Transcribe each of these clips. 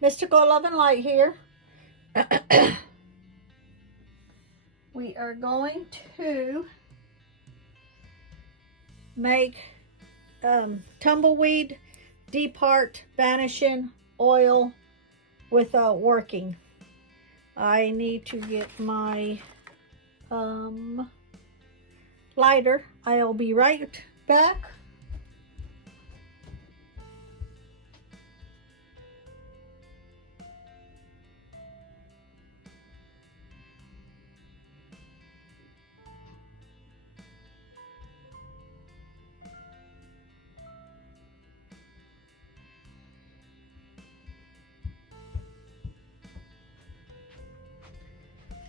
Mystical Love and Light here. We are going to make Tumbleweed Depart Banishing oil without working. I need to get my lighter. I'll be right back.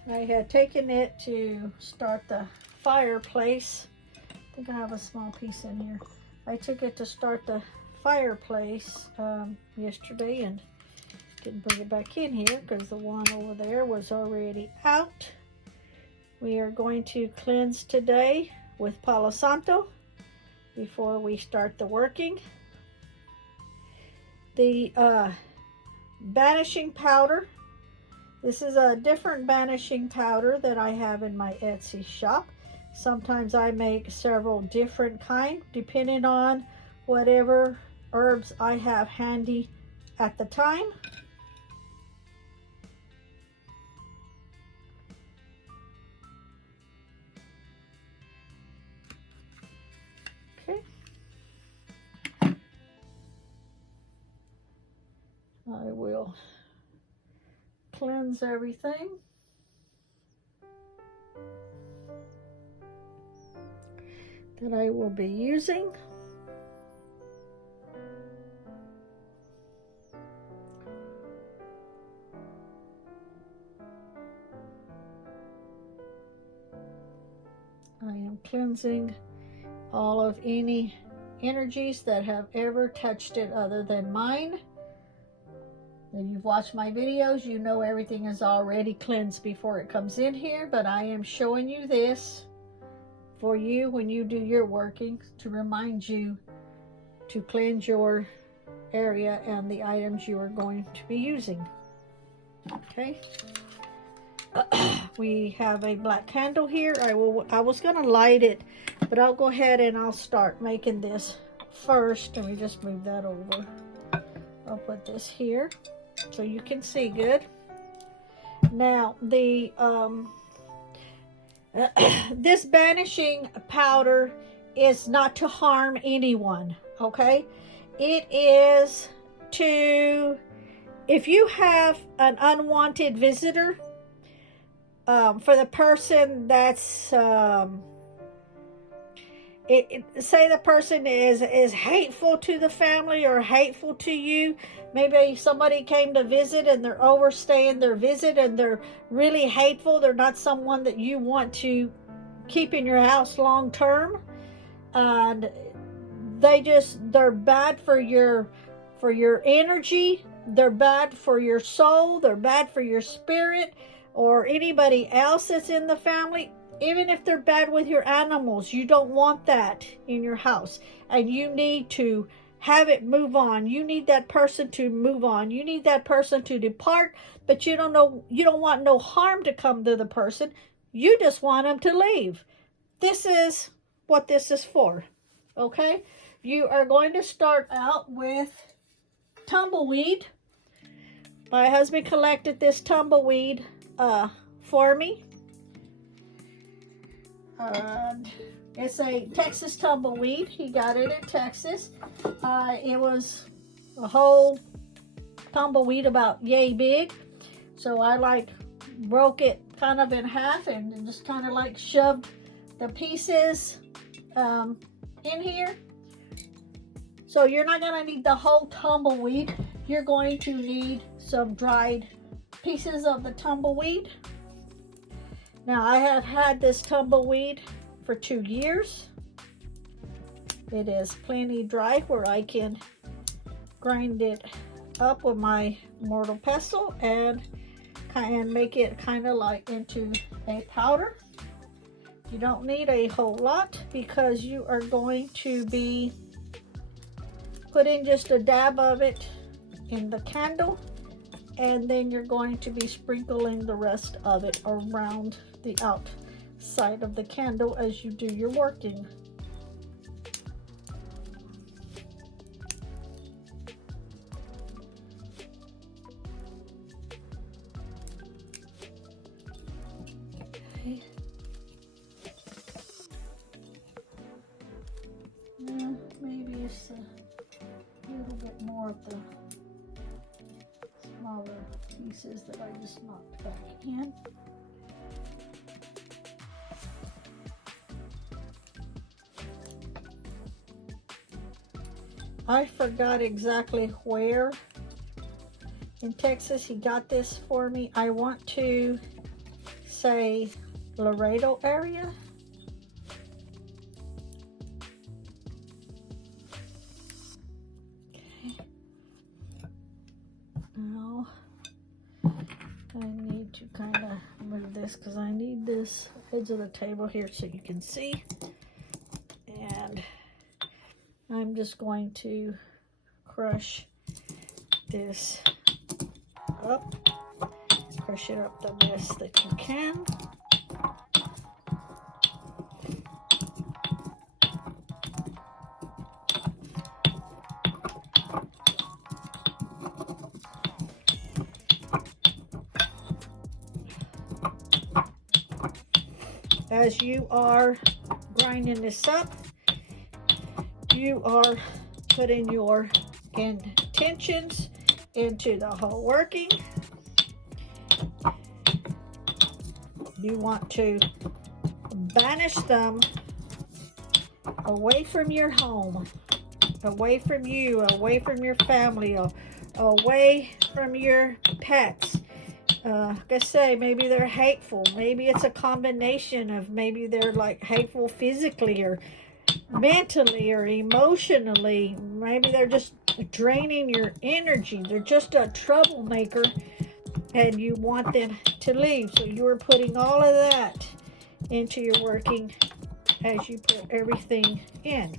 I had taken it to start the fireplace. I think I have a small piece in here. I took it to start the fireplace yesterday and didn't bring it back in here because the one over there was already out. We are going to cleanse today with Palo Santo before we start the working. The banishing powder. This is a different banishing powder that I have in my Etsy shop. Sometimes I make several different kinds depending on whatever herbs I have handy at the time. Okay. I will cleanse everything. That I will be using. I am cleansing all of any energies that have ever touched it other than mine. If you've watched my videos, you know everything is already cleansed before it comes in here, but I am showing you this for you when you do your working to remind you to cleanse your area and the items you are going to be using. Okay. We have a black candle here. I was going to light it, but I'll go ahead and I'll start making this first. Let me just move that over. I'll put this here so you can see good. Now the this banishing powder is not to harm anyone, okay? It is to, if you have an unwanted visitor, for the person that's, say the person is hateful to the family or hateful to you. Maybe somebody came to visit and they're overstaying their visit and they're really hateful. They're not someone that you want to keep in your house long term. And they're bad for your energy. They're bad for your soul. They're bad for your spirit or anybody else that's in the family. Even if they're bad with your animals, you don't want that in your house. And you need to have it move on. You need that person to move on. You need that person to depart, but you don't want no harm to come to the person. You just want them to leave. This is what this is for. Okay? You are going to start out with Tumbleweed. My husband collected this Tumbleweed for me. And it's a Texas Tumbleweed. He got it in Texas. It was a whole tumbleweed about yay big. So I broke it kind of in half and just kind of shoved the pieces in here. So you're not going to need the whole tumbleweed. You're going to need some dried pieces of the tumbleweed. Now, I have had this tumbleweed for 2 years. It is plenty dry where I can grind it up with my mortar pestle and make it kind of into a powder. You don't need a whole lot because you are going to be putting just a dab of it in the candle and then you're going to be sprinkling the rest of it around the outside of the candle as you do your working. Okay. Maybe it's a little bit more of the smaller pieces that I just knocked back in. I forgot exactly where in Texas he got this for me. I want to say Laredo area. Now I need to kind of move this because I need this edge of the table here so you can see. And I'm just going to crush this up. Crush it up the best that you can. As you are grinding this up, you are putting your intentions into the whole working. You want to banish them away from your home, away from you, away from your family, away from your pets. Like I say, maybe they're hateful. Maybe it's a combination of maybe they're like hateful physically or mentally or emotionally. Maybe they're just draining your energy. They're just a troublemaker and you want them to leave. So you're putting all of that into your working as you put everything in.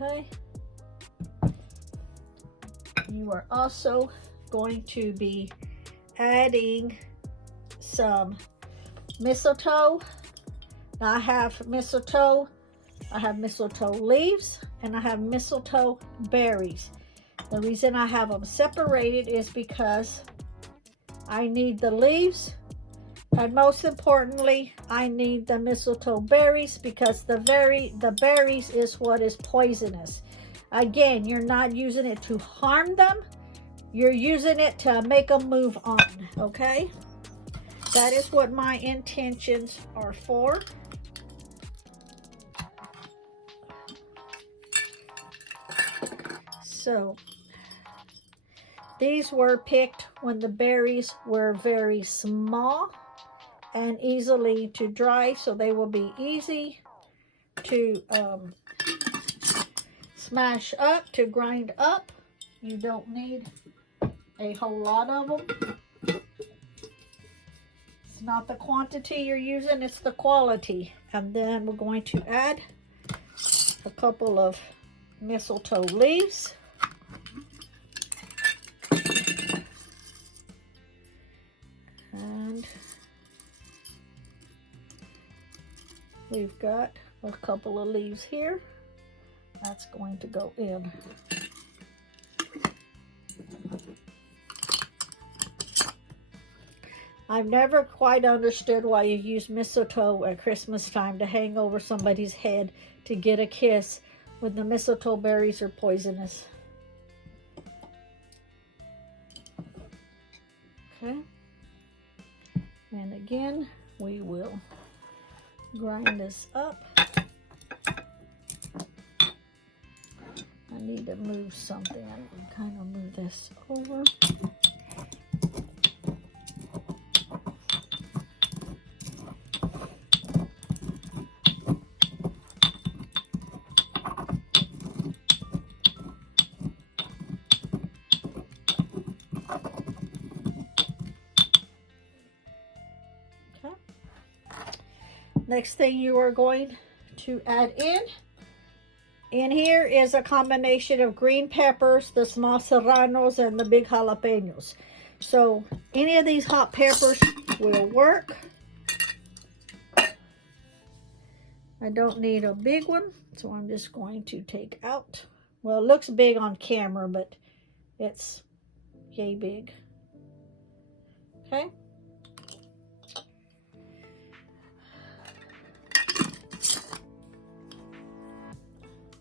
Okay. You are also going to be adding some mistletoe. Now I have mistletoe leaves, and I have mistletoe berries. The reason I have them separated is because I need the leaves, and most importantly, I need the mistletoe berries because the berries is what is poisonous. Again, you're not using it to harm them. You're using it to make them move on, okay? That is what my intentions are for. So, these were picked when the berries were very small and easily to dry, so they will be easy to smash up, to grind up. You don't need a whole lot of them. It's not the quantity you're using, it's the quality. And then we're going to add a couple of mistletoe leaves. And we've got a couple of leaves here. That's going to go in. I've never quite understood why you use mistletoe at Christmas time to hang over somebody's head to get a kiss when the mistletoe berries are poisonous. Okay. And again, we will grind this up. I need to move something. I can kind of move this over. Okay. Next thing you are going to add in In here is a combination of green peppers, the small serranos, and the big jalapenos. So any of these hot peppers will work. I don't need a big one, so I'm just going to take out. Well, it looks big on camera, but it's yay big. Okay.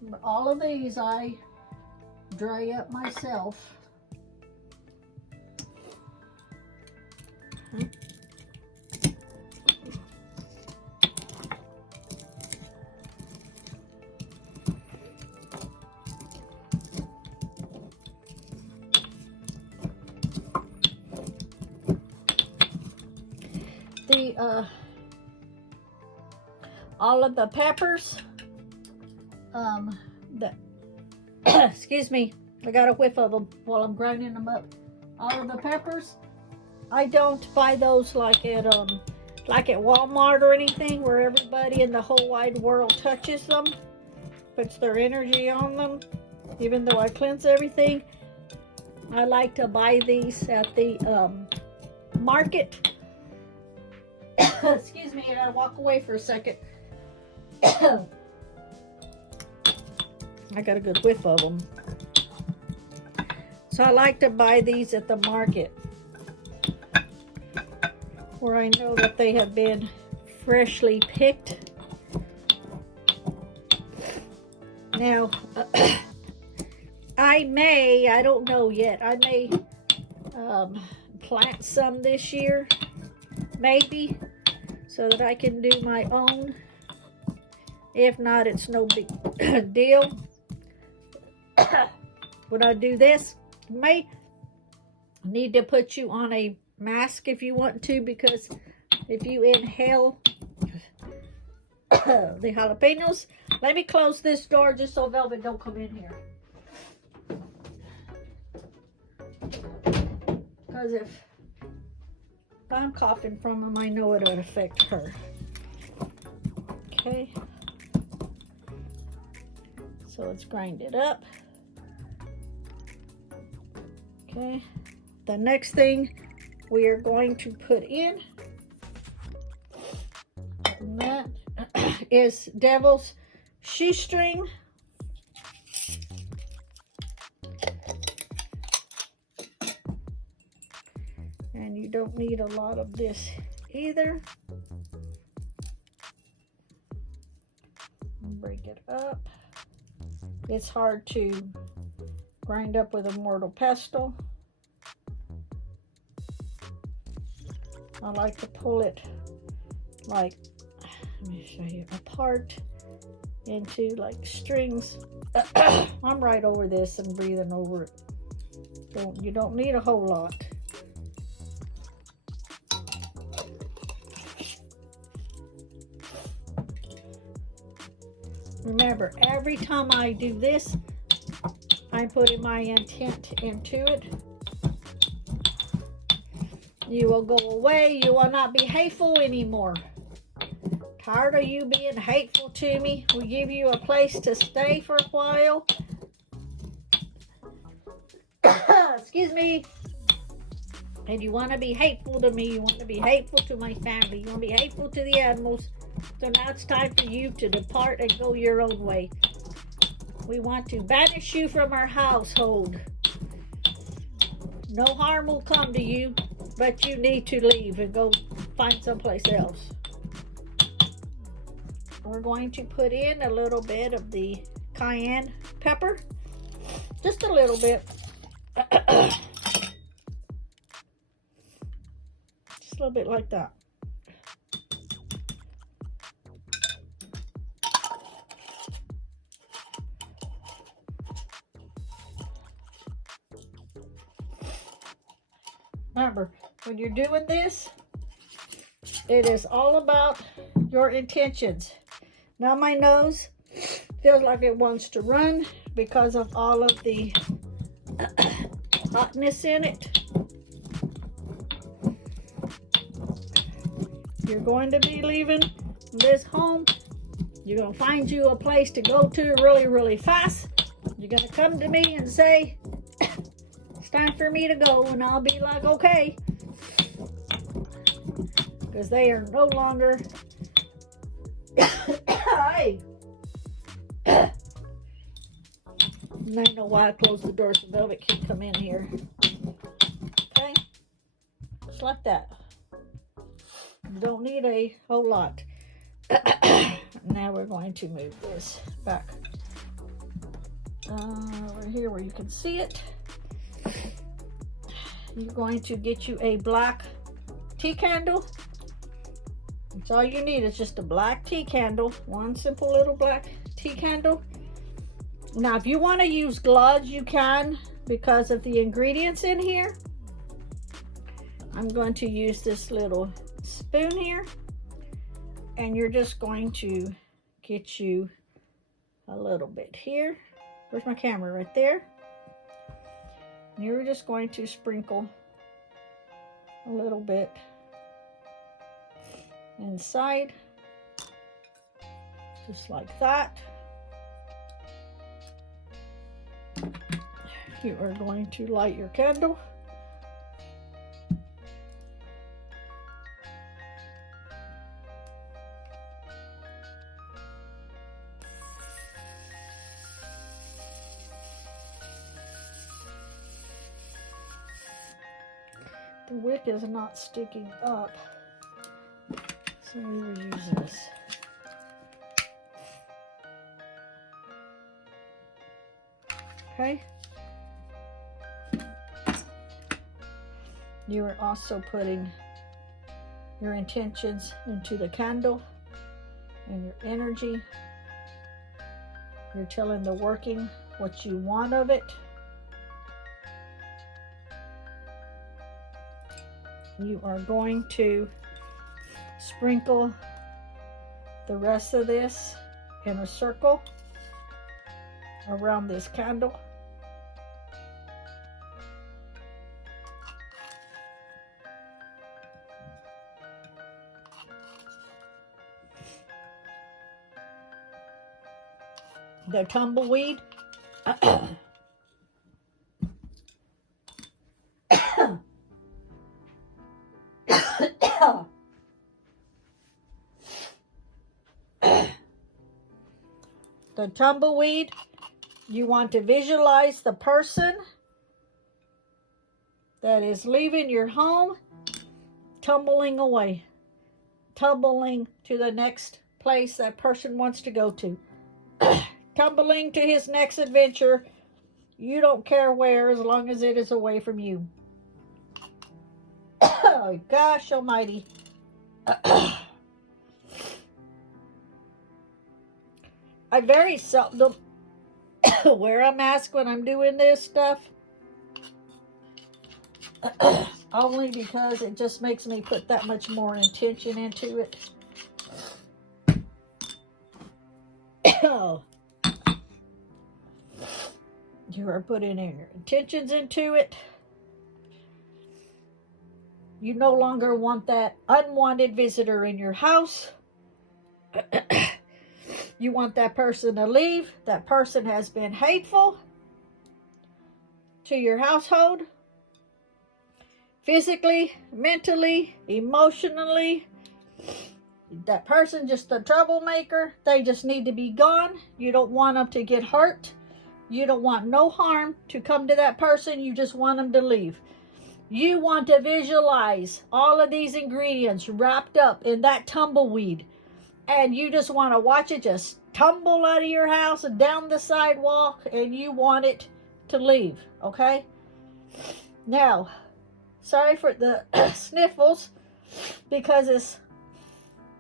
But all of these I dry up myself. All of the peppers, excuse me, I got a whiff of them while I'm grinding them up. All of the peppers, I don't buy those like at Walmart or anything where everybody in the whole wide world touches them, puts their energy on them. Even though I cleanse everything, I like to buy these at the market. Excuse me, I gotta walk away for a second. I got a good whiff of them. So I like to buy these at the market where I know that they have been freshly picked. Now, I don't know yet, I may plant some this year, maybe, so that I can do my own. If not, it's no big deal. When I do this, you may need to put you on a mask if you want to, because if you inhale the jalapenos. Let me close this door just so Velvet don't come in here. Because if I'm coughing from them, I know it would affect her. Okay. So let's grind it up. Okay. The next thing we are going to put in, and that is Devil's Shoestring. And you don't need a lot of this either. Break it up. It's hard to grind up with a mortar pestle. I like to pull it like, let me show you, apart into like strings. I'm right over this and breathing over it. You don't need a whole lot. Remember, every time I do this, I'm putting my intent into it. You will go away. You will not be hateful anymore. Tired of you being hateful to me? We'll give you a place to stay for a while. Excuse me. And you want to be hateful to me. You want to be hateful to my family. You want to be hateful to the animals. So now it's time for you to depart and go your own way. We want to banish you from our household. No harm will come to you, but you need to leave and go find someplace else. We're going to put in a little bit of the cayenne pepper. Just a little bit. Just a little bit like that. Remember, when you're doing this, it is all about your intentions. Now my nose feels like it wants to run because of all of the hotness in it. You're going to be leaving this home. You're going to find you a place to go to really, really fast. You're going to come to me and say, it's time for me to go. And I'll be like, okay. Because they are no longer... Hey. And I know why I closed the door so Velvet can come in here. Okay? Just like that. You don't need a whole lot. Now we're going to move this back over here where you can see it. You're going to get you a black tea candle. That's all you need is just a black tea candle. One simple little black tea candle. Now, if you want to use gloves, you can because of the ingredients in here. I'm going to use this little spoon here. And you're just going to get you a little bit here. Where's my camera? Right there. And you're just going to sprinkle a little bit inside. Just like that. You are going to light your candle. The wick is not sticking up, so we will use this. Okay. You are also putting your intentions into the candle and your energy. You're telling the working what you want of it. You are going to sprinkle the rest of this in a circle around this candle. The tumbleweed. The tumbleweed, you want to visualize the person that is leaving your home, tumbling away, tumbling to the next place that person wants to go to. Tumbling to his next adventure. You don't care where, as long as it is away from you. Oh, gosh almighty. I very seldom wear a mask when I'm doing this stuff. Only because it just makes me put that much more intention into it. You are putting in your intentions into it. You no longer want that unwanted visitor in your house. You want that person to leave. That person has been hateful to your household. Physically, mentally, emotionally. That person just a troublemaker. They just need to be gone. You don't want them to get hurt. You don't want no harm to come to that person. You just want them to leave. You want to visualize all of these ingredients wrapped up in that tumbleweed. And you just want to watch it just tumble out of your house and down the sidewalk. And you want it to leave. Okay? Now, sorry for the sniffles. Because this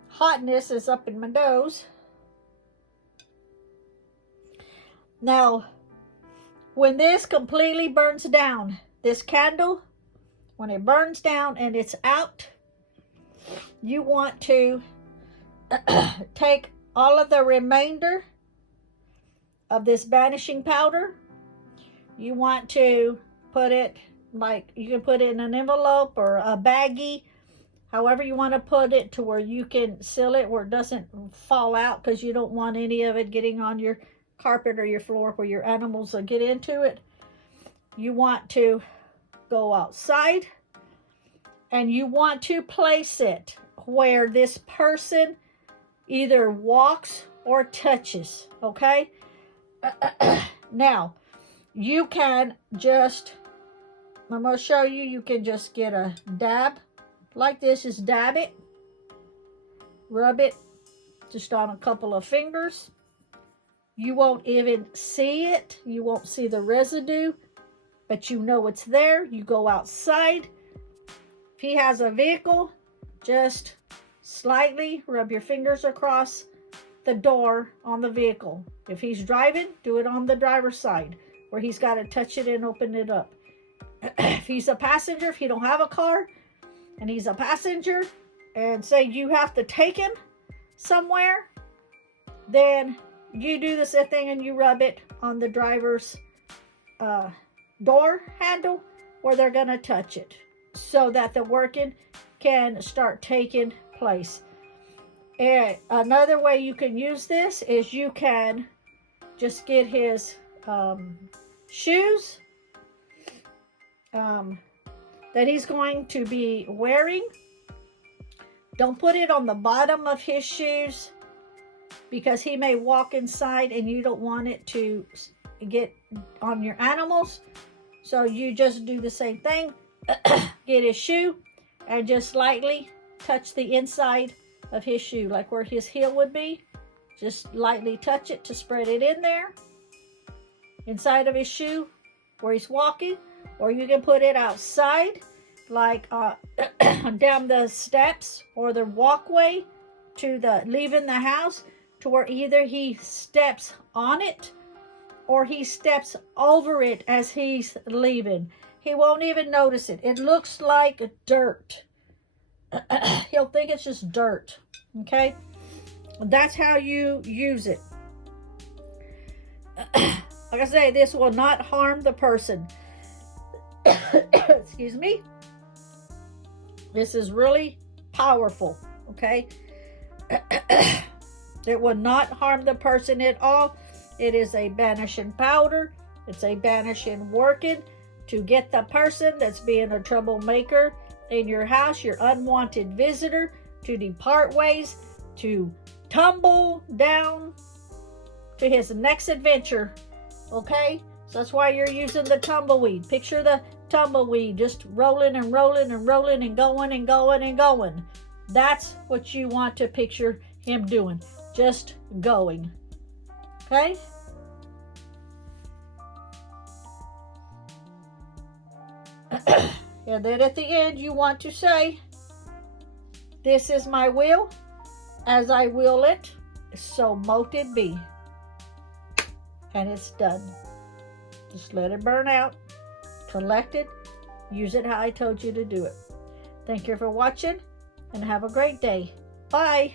hotness is up in my nose. Now, when this completely burns down, this candle, when it burns down and it's out, you want to take all of the remainder of this banishing powder. You want to put it, like, you can put it in an envelope or a baggie however you want to put it, to where you can seal it where it doesn't fall out, because you don't want any of it getting on your carpet or your floor where your animals will get into it. You want to go outside, and you want to place it where this person either walks or touches, okay? Now, you can just, I'm going to show you, you can just get a dab like this, just dab it, rub it just on a couple of fingers. You won't even see it. You won't see the residue, but you know it's there. You go outside. If he has a vehicle, just slightly rub your fingers across the door on the vehicle. If he's driving, do it on the driver's side where he's got to touch it and open it up. If he's a passenger, if you don't have a car and he's a passenger, and say you have to take him somewhere, then you do the same thing and you rub it on the driver's door handle where they're going to touch it, so that the working can start taking place. And another way you can use this is you can just get his shoes that he's going to be wearing. Don't put it on the bottom of his shoes, because he may walk inside and you don't want it to get on your animals. So you just do the same thing. Get his shoe and just lightly touch the inside of his shoe, like where his heel would be. Just lightly touch it to spread it in there, inside of his shoe where he's walking. Or you can put it outside, like down the steps or the walkway to the leaving the house, to where either he steps on it or he steps over it as he's leaving. He won't even notice it. It looks like dirt. He'll think it's just dirt. Okay? That's how you use it. Like I say, this will not harm the person. Excuse me. This is really powerful. Okay? It will not harm the person at all. It is a banishing powder. It's a banishing working to get the person that's being a troublemaker in your house, your unwanted visitor, to depart ways, to tumble down to his next adventure. Okay? So that's why you're using the tumbleweed. Picture the tumbleweed just rolling and rolling and rolling and going and going and going. That's what you want to picture him doing. Just going. Okay? And then at the end you want to say, "This is my will, as I will it, so mote it be." And it's done. Just let it burn out, collect it, use it how I told you to do it. Thank you for watching, and have a great day. Bye.